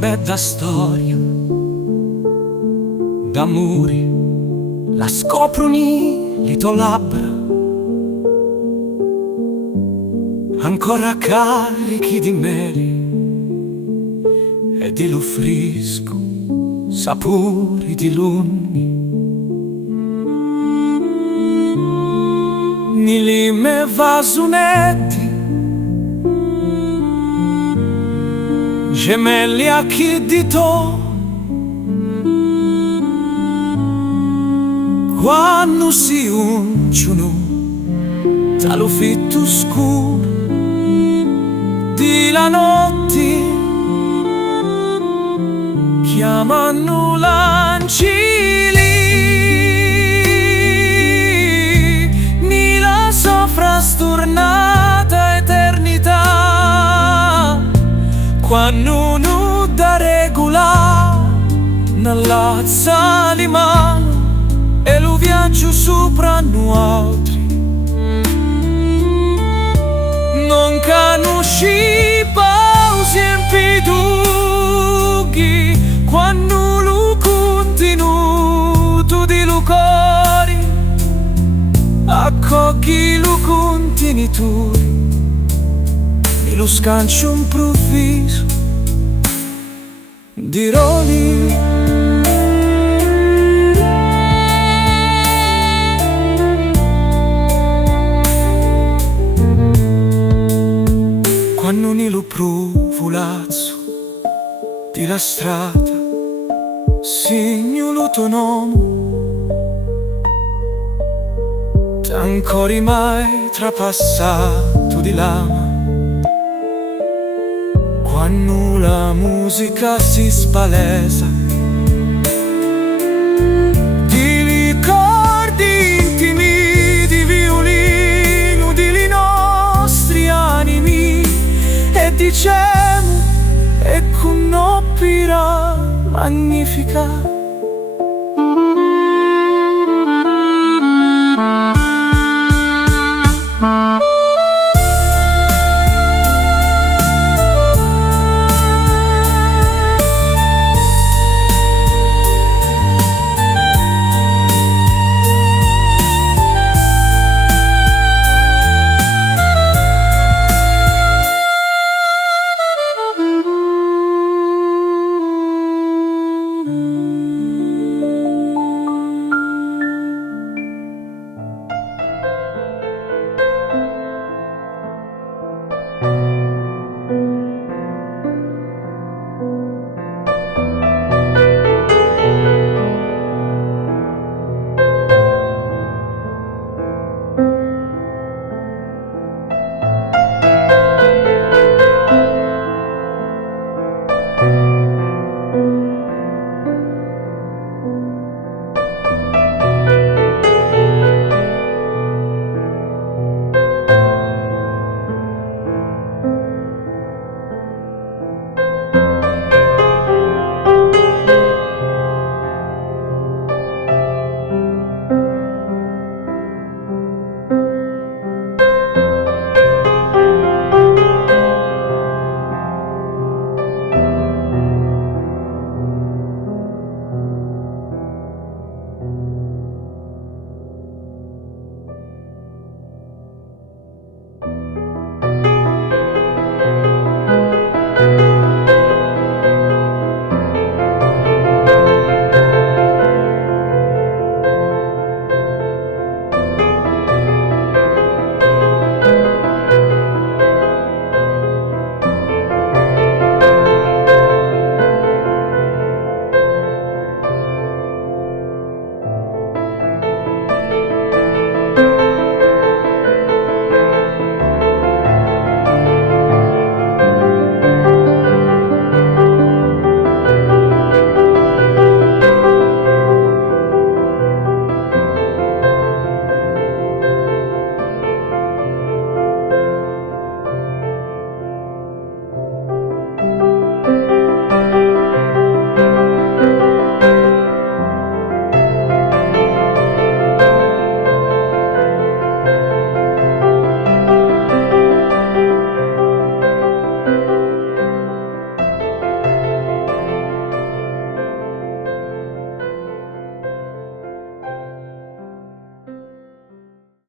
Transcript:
bella storia d'amore, la scoprono le tue labbra, ancora carichi di mele e di lo fresco sapori di luni. Nili me vasunetti, gemelli a chi di to, quando si unciono dallo fitto scuro di la notte, chiamano l'angeli, ni la sovrastornata eternità, quando non da regola nell'alza di mano e lo viaggio sopra noi altri, non conosci pausi impedughi quando lo contenuto di lo cuore accogli lo contenitore e lo scancio improvviso di roli. Quando ne lo provo lazzo di la strada, segno lo tuo nome, t'ancora mai trapassato di lama. Quando la musica si spalesa